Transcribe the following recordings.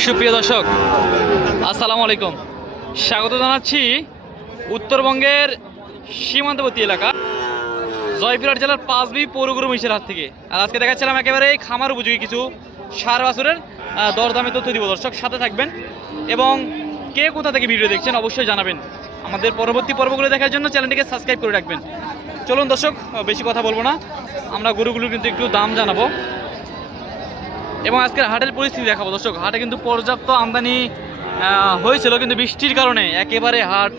সুপ্রিয় দর্শক, আসসালামু আলাইকুম। স্বাগত জানাচ্ছি উত্তরবঙ্গের সীমান্তবর্তী এলাকা, জয়পুরহাট জেলার পাঁচবি পৌরগুরু মিশের হাত থেকে। আর আজকে দেখাচ্ছিলাম একেবারে খামার উপযোগী কিছু সার বাছুরের দরদামে তথ্য দিব। দর্শক, সাথে থাকবেন এবং কে কোথা থেকে ভিডিও দেখছেন অবশ্যই জানাবেন। আমাদের পরবর্তী পর্বগুলো দেখার জন্য চ্যানেলটিকে সাবস্ক্রাইব করে রাখবেন। চলুন দর্শক বেশি কথা বলব না। আমরা গরুগুলোর কিন্তু একটু দাম জানাব। এবং আজকের হাটের পরিস্থিতি দেখাবো। দর্শক হাটে কিন্তু পর্যাপ্ত আমদানি হয়েছিল কিন্তু বৃষ্টির কারণে। একেবারে হাট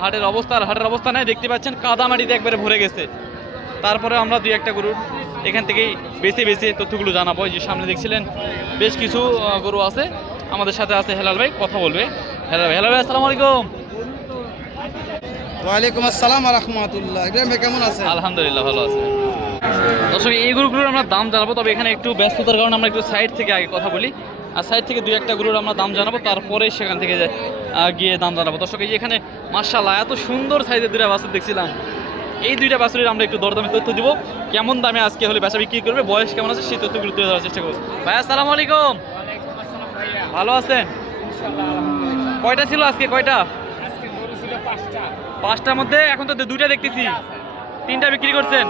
হাটের অবস্থা আর হাটের অবস্থা নেই। দেখতে পাচ্ছেন কাদা মাটিতে একবারে ভরে গেছে। তারপরে আমরা দুই একটা গরুর এখান থেকেই বেছে বেছে তথ্যগুলো জানাব। যে সামনে দেখছিলেন বেশ কিছু গরু আছে। আমাদের সাথে আছে হেলাল ভাই কথা বলবে। হেলাল ভাই হেলাল ভাই আসসালামু আলাইকুম। ওয়ালাইকুম আসসালাম রহমতুল্লাহ। কেমন আছেন? আলহামদুলিল্লাহ ভালো আছে। দর্শক এই গরুগুলোর আমরা দাম জানাব, তবে এখানে একটু ব্যস্ততার কারণে আমরা একটু সাইড থেকে আগে কথা বলি। আর সাইড থেকে দুই একটা গরুর আমরা দাম জানাব তারপরে সেখান থেকে গিয়ে দাম জানাব। দর্শক, এই যে এখানে মার্শাল্লাহ এত সুন্দর সাইজের দুইটা বাছুর দেখছিলাম। এই দুইটা বাছুরের আমরা একটু দরদামে তথ্য দিব। কেমন দামে আজকে হলে বেচা বিক্রি করবে, বয়স কেমন আছে সেই তথ্যগুলো তুলে ধরার চেষ্টা করব। ভাই, আসসালামু আলাইকুম। ভালো আছেন? কয়টা ছিল আজকে? কয়টা? পাঁচটার মধ্যে এখন তো দুইটা দেখতেছি। তিনটা বিক্রি করছেন।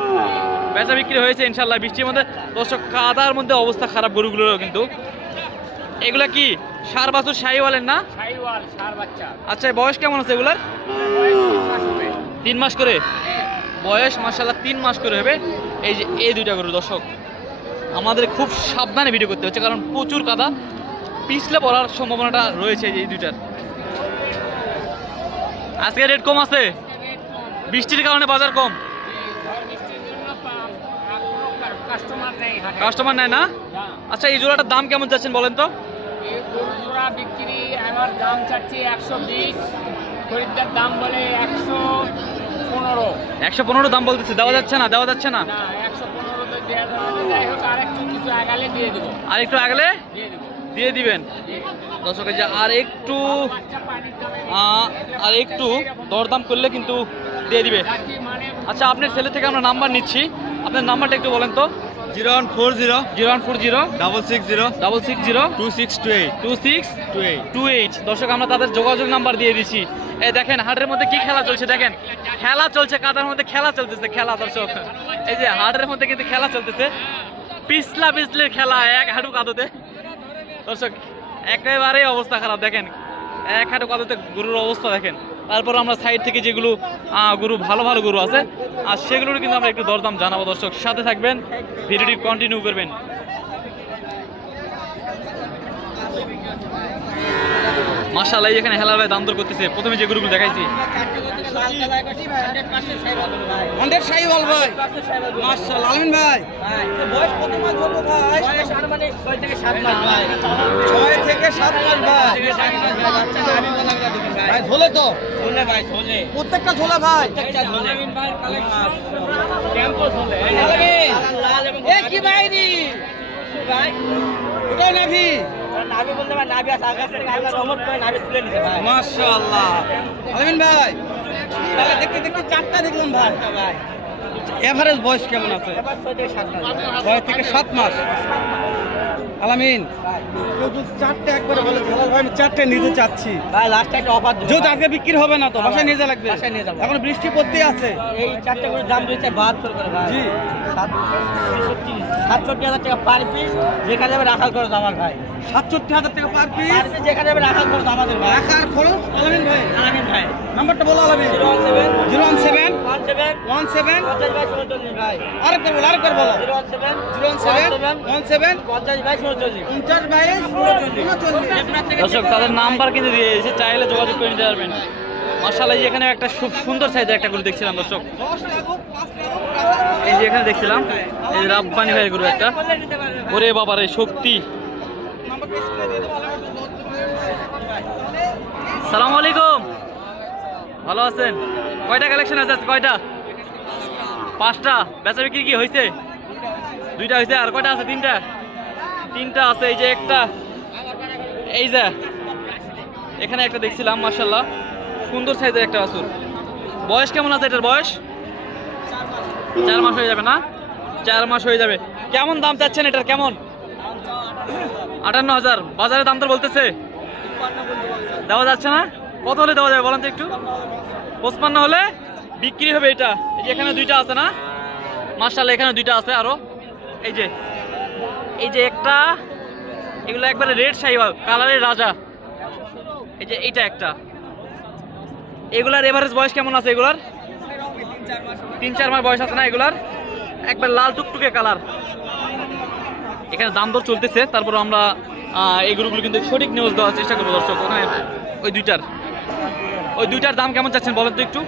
বেচা বিক্রি হয়েছে ইনশাল্লাহ বৃষ্টির মধ্যে। দর্শক কাদার মধ্যে অবস্থা খারাপ গরুগুলোর কিন্তু। এগুলা কি? সার বাছুর শাহি বলেন না আচ্ছা বয়স কেমন আছে এগুলার? তিন মাস করে। বয়স মাসাল্লাহ তিন মাস করে হবে। এই যে এই দুইটা গরু দর্শক। আমাদের খুব সাবধানে ভিডিও করতে হচ্ছে কারণ প্রচুর কাদা। পিছলে পড়ার সম্ভাবনাটা রয়েছে এই দুইটার। আজকে রেট কম আছে? বৃষ্টির কারণে বাজার কম। কাস্টমার নেয় না? আচ্ছা এই জোড়াটার দাম কেমন চাচ্ছেন বলেন তো? জোড়া বিক্রি আমার দাম চাচ্ছি একশো বিশ খরিদ্দার দাম বলে একশো পনেরো। একশো পনেরো দাম বলতেছে দেওয়া যাচ্ছে না দেওয়া যাচ্ছে না? একশো পনেরো তো দেওয়া যাই হোক আর একটু কিছু আগালে দিয়ে দেবো। আর একটু আগলে? দিয়ে দেবো। দিয়ে দিবেন। দর্শক যে আর একটু আর একটু দরদাম করলে কিন্তু দিয়ে দিবে। মানে আচ্ছা আপনার ছেলে থেকে আমরা নাম্বার নিচ্ছি। আপনার নাম্বারটা একটু বলেন তো। Zero one four zero zero one four zero double six zero double six zero two six two eight two six two eight. Two eight দর্শক আমরা তাদের যোগাযোগ নাম্বার দিয়ে দিচ্ছি এই দেখেন হাটের মধ্যে কি খেলা চলছে দেখেন। খেলা চলছে কাদার মধ্যে খেলা চলতেছে খেলা দর্শক। এই যে হাটের মধ্যে কিন্তু খেলা চলতেছে। পিছলা পিছলের খেলা এক হাঁটু কাদোতে। দর্শক একেবারেই অবস্থা খারাপ দেখেন। এক হাঁটু কাদোতে গরুর অবস্থা দেখেন। তারপর আমরা সাইড থেকে যেগুলো গরু, ভালো ভালো গরু আছে, আর সেগুলোর কিন্তু আমরা একটু দরদাম জানাব দর্শক। সাথে থাকবেন, ভিডিওটি কন্টিনিউ করবেন। এই এখানে হেলাল ভাই দাম দর করতেছে। প্রথমে যে গরুগুলো দেখাইছি। হান্ড্রেড সাইওয়াল ভাই। আলমিন ভাই বয়স কত মাস ধরবো ভাই ছয় থেকে সাত মাস ভাই ভাই ঝোলে তো প্রত্যেকটা ঝোলা ভাই। মাশাআল্লাহ। আলমিন ভাই তাহলে দেখতে দেখতে চারটা দেখলাম ভাই। এভারেজ বয়স কেমন আছে? ছয় থেকে সাত মাস। আলামিন। কেউ যদি চারটে একবারে বলে ভাই আমি চারটে নিতে চাচ্ছি। ভাই লাস্টে একটা অফার আজকে বিক্রি হবে না তো বাসায় নিয়ে যা লাগবে। বাসায় নিয়ে যাব। এখন বৃষ্টি আছে। এই চারটে করে দাম বাহাত্তর করে ভাই। জি। সাতষট্টি হাজার টাকা পার পিস যেখানে যাবে রাখাল খরচ আমার ভাই। সাতষট্টি হাজার টাকা পার পিস পার পিস যেখানে যাবে রাখাল খরচ আমাদের ভাই। রাখার খরচ? আলামিন ভাই। আলামিন ভাই। নাম্বারটা বলো Alamin. Zero one seven. Zero one seven. One seven. One seven. পঞ্চাশ বাইশ উনচল্লিশ ভাই। আরেকবার বলো আরেকবার বলো। Zero one seven. Zero one seven. One seven. পঞ্চাশ বাইশ দর্শক তাদের নাম্বার কিন্তু দিয়ে দিয়েছে চাইলে যোগাযোগ করে নিতে পারবেন। মার্শাল্লাহ এই যে এখানে একটা খুব সুন্দর সাইজের একটা গরু দেখছিলাম দর্শক। এই যে এখানে দেখছিলাম এই যে রাব্বানি ভাইয়ের গরু একটা। ওরে বাবারে শক্তি। সালাম আলাইকুম। ভালো আছেন? কয়টা কালেকশন আছে আজকে? কয়টা? পাঁচটা। বেচা বিক্রি কি হয়েছে দুইটা হয়েছে আর কয়টা আছে? তিনটা? তিনটা আছে, এই যে একটা। এই যে, এখানে একটা দেখছিলাম মার্শাল্লাহ সুন্দর সাইজের একটা বাছুর বয়স কেমন আছে এটার বয়স? চার মাস হয়ে যাবে না? চার মাস হয়ে যাবে। কেমন দাম চাচ্ছেন এটার, কেমন? আটান্ন হাজার। বাজারে দাম তো বলতেছে? দেওয়া যাচ্ছে না? কত হলে দেওয়া যাবে বলেন তো একটু? পঁচপান্ন হলে বিক্রি হবে এটা। এই যে এখানে দুইটা আছে না? মার্শাল এখানে দুইটা আছে আরও। এই যে এই যে একটা, এগুলো একবারে রেড সাইওয়াল কালারের রাজা। এই যে এইটা একটা। এগুলার এভারেজ বয়স কেমন আছে এগুলার? তিন, চার মাস বয়স আছে না এগুলার? একবার লাল টুকটুকে কালার। এখানে দাম দর চলতেছে, তারপর আমরা এই গরুগুলো কিন্তু সঠিক নিউজ দেওয়ার চেষ্টা করব দর্শক। ওখানে ওই দুইটার। ওই দুইটার দাম কেমন চাচ্ছেন বলেন তো একটু?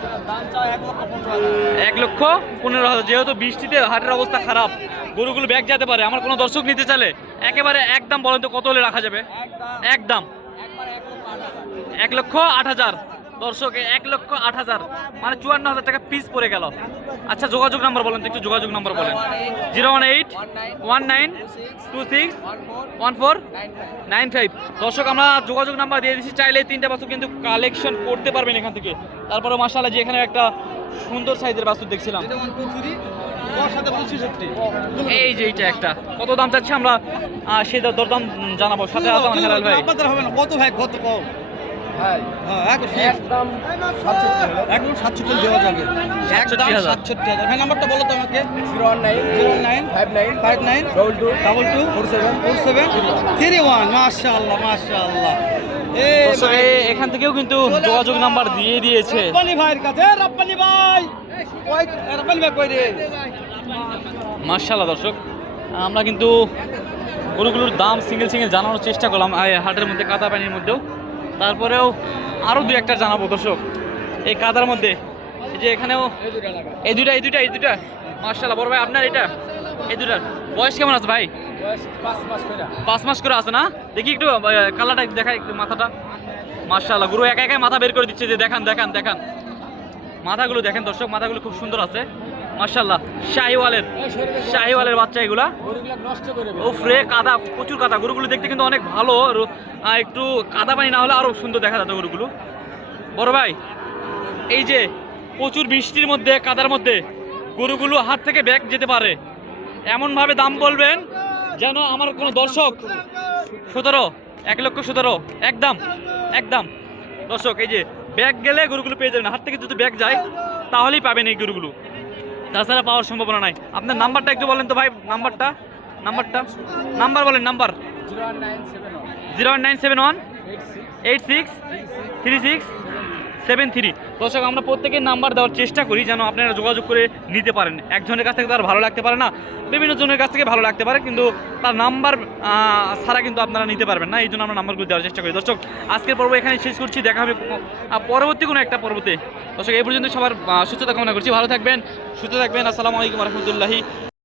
এক লক্ষ পনেরো হাজার। যেহেতু বৃষ্টিতে হাটের অবস্থা খারাপ গরুগুলো ব্যাগ যেতে পারে, আমার কোনো দর্শক নিতে চাইলে একেবারে একদম বলেন তো কত হলে রাখা যাবে? একদম। এক লক্ষ আট হাজার। দর্শক, এক লক্ষ আট হাজার। মানে চুয়ান্ন হাজার টাকা পিস পড়ে গেল। আচ্ছা যোগাযোগ নাম্বার বলেন তো, একটু যোগাযোগ নাম্বার বলেন। Zero one eight, one nine, two six, one four, nine five. দর্শক, আমরা যোগাযোগ নাম্বার দিয়ে দিচ্ছি চাইলে তিনটা বাছুর কিন্তু কালেকশন করতে পারবেন এখান থেকে। তারপরে মাসাল্লাহ যে এখানে একটা সুন্দর সাইজের বাছুর দেখছিলাম। এই যে এইটা একটা। কত দাম চাচ্ছে আমরা? সেই দর- দরদাম জানাব। সাথে আছে আমার হেলাল ভাই। কত ভাই কত কম হ্যাঁ একদম সাতষট্টি দেওয়া যাবে। সাতষট্টি হাজার। ভাই নাম্বারটা বলো তো আমাকে। Zero one nine. Zero nine. Five nine. Five nine. Double two. Double two. Four seven. Four seven. Three one. মাশাআল্লাহ মাশাআল্লাহ। এখান থেকেও কিন্তু যোগাযোগ নাম্বার দিয়ে দিয়েছে। ভাইয়ের কাছে এ ভাই। কই ভাই কই রে? মার্শাল্লাহ দর্শক আমরা কিন্তু গরুগুলোর দাম সিঙ্গেল সিঙ্গেল জানানোর চেষ্টা করলাম হাটের মধ্যে কাদা পানির মধ্যেও। তারপরেও আরও দু একটা জানাব দর্শক। এই কাদার মধ্যে এই যে এখানেও এই দুটা এই দুটা এই দুটা মার্শাল্লাহ বড় ভাই আপনার এটা? এই দুইটার। বয়স কেমন আছে ভাই? পাঁচ মাস করে আছে না? দেখি একটু কালারটা দেখাই একটু মাথাটা। মার্শাল্লাহ গুরু একা একাই মাথা বের করে দিচ্ছে যে দেখান দেখান দেখান। মাথাগুলো দেখেন দর্শক মাথাগুলো খুব সুন্দর আছে। মার্শাল্লাহ শাহিওয়ালের শাহিওয়ালের বাচ্চা এগুলা। ও ফ্রে কাদা প্রচুর কাদা। গরুগুলো দেখতে কিন্তু অনেক ভালো। একটু কাদা পানি না হলে আরও সুন্দর দেখা যেত গরুগুলো। বড় ভাই এই যে প্রচুর বৃষ্টির মধ্যে কাদার মধ্যে গরুগুলো হাত থেকে ব্যাগ যেতে পারে। এমনভাবে দাম বলবেন যেন আমার কোনো দর্শক সতেরো এক লক্ষ সতেরো একদম একদম। দর্শক এই যে ব্যাগ গেলে গরুগুলো পেয়ে যাবেন হাত থেকে যদি ব্যাগ যায় তাহলেই পাবেন এই গরুগুলো। তাছাড়া পাওয়ার সম্ভাবনা নাই। আপনার নাম্বারটা একটু বলেন তো ভাই নাম্বারটা নাম্বারটা। নাম্বার বলেন number. Zero one nine seven one. Nine seven one eight six three six seven three দর্শক, আমরা প্রত্যেকের নাম্বার দেওয়ার চেষ্টা করি যেন আপনারা যোগাযোগ করে নিতে পারেন। একজনের কাছ থেকে তার ভালো লাগতে পারে না, বিভিন্ন জনের কাছ থেকে ভালো লাগতে পারে, কিন্তু তার নাম্বার ছাড়া কিন্তু আপনারা নিতে পারবেন না এই জন্য আমরা নাম্বারগুলো দেওয়ার চেষ্টা করি। দর্শক, আজকের পর্ব এখানে শেষ করছি, দেখা হবে পরবর্তী কোনো একটা পর্বতে। দর্শক, এই পর্যন্ত সবার সুস্থতা কামনা করছি, ভালো থাকবেন, সুস্থ থাকবেন, আসসালামু আলাইকুম রহমতুল্লাহি